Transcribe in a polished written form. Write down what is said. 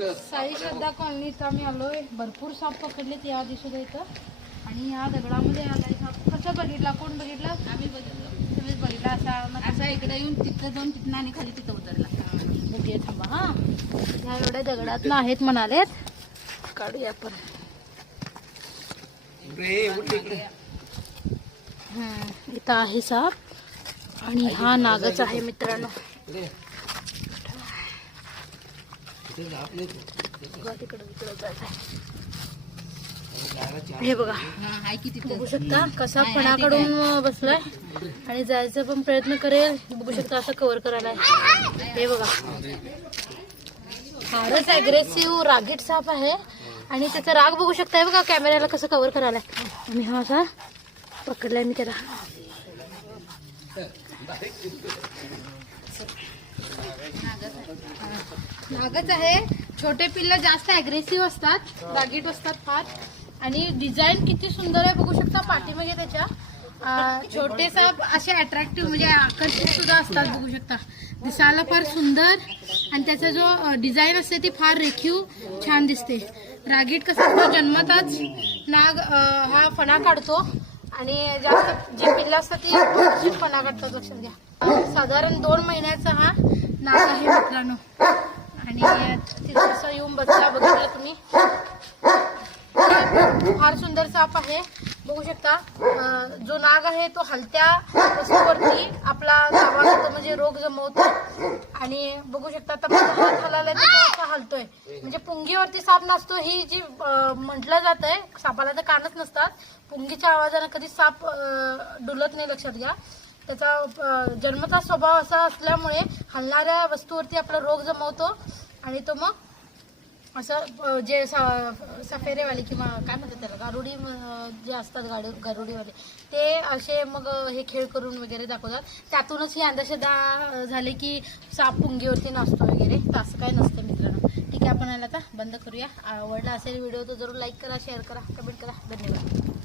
साई श्रद्धा कॉलनीत आम्ही आलोय. भरपूर साप पकडलेत या दिवशी इथं. आणि या दगडामध्ये आलाय साप. कसा बघितला? कोण बघितला? आम्ही बघितलं. तुम्हीच बघितला? असा इकडे येऊन तिथं जाऊन तिथं आणि खाली तिथं उतरला. बघूया थांबा. हा, ह्या एवढ्या दगडात आहेत म्हणालेत. काढूया आपण. इथं आहे साप आणि हा नागच आहे मित्रांनो. हे बघा, बघू शकता कसा फणाकडून बसलाय आणि जायचा पण प्रयत्न करेल. बघू शकता असं कव्हर करायला. हे बघा, फारच अग्रेसिव्ह रागीट साप आहे आणि त्याचा राग बघू शकताय बघा कॅमेऱ्याला कसं कव्हर करायला. आणि हा असा पकडलाय मी त्याला. नागच आहे. छोटे पिल्ल जास्त अग्रेसिव्ह असतात, रागीट असतात फार. आणि डिझाईन किती सुंदर आहे बघू शकता पाठीमागे त्याच्या. छोटे साप असे अट्रॅक्टिव्ह म्हणजे आकर्षक सुद्धा असतात बघू शकता. दिसायला फार सुंदर आणि त्याचा जो डिझाईन असते ती फार रेखीव छान दिसते. रागीट कसा असतो, जन्मताच नाग हा फणा काढतो आणि जास्त जी पिल्लं असतात ती अशीच फणा काढतात. लक्षात घ्या. साधारण 2 महिन्याचा हा नाग आहे मित्रांनो. आणि तिथं असं येऊन बसला, बघितलं तुम्ही. फार सुंदर साप आहे बघू शकता. जो नाग आहे तो हलत्या वस्तूवरती आपला ताबा करतो म्हणजे रोग जमवतो. आणि बघू शकता आता हात हलायला तो हलतोय म्हणजे पुंगीवरती साप नसतो. ही जी म्हटलं जात आहे, सापाला तर कानच नसतात. पुंगीच्या आवाजाने कधी साप डुलत नाही. लक्षात घ्या. त्याचा जन्मता स्वभाव असा असल्यामुळे हलणाऱ्या वस्तूवरती आपला रोग जमवतो आणि तो मग असं जे सफेरेवाले किंवा काय म्हणतात त्याला गारुडी जे असतात गारुडीवाले ते असे मग हे खेळ करून वगैरे दाखवतात. त्यातूनच ही अंधश्रद्धा झाली की साप पुंगीवरती नाचतो वगैरे. तर असं काय नसतं मित्रांनो. ठीक आहे, आपण आता बंद करूया. आवडला असेल व्हिडिओ तर जरूर लाईक करा, शेअर करा, कमेंट करा. धन्यवाद.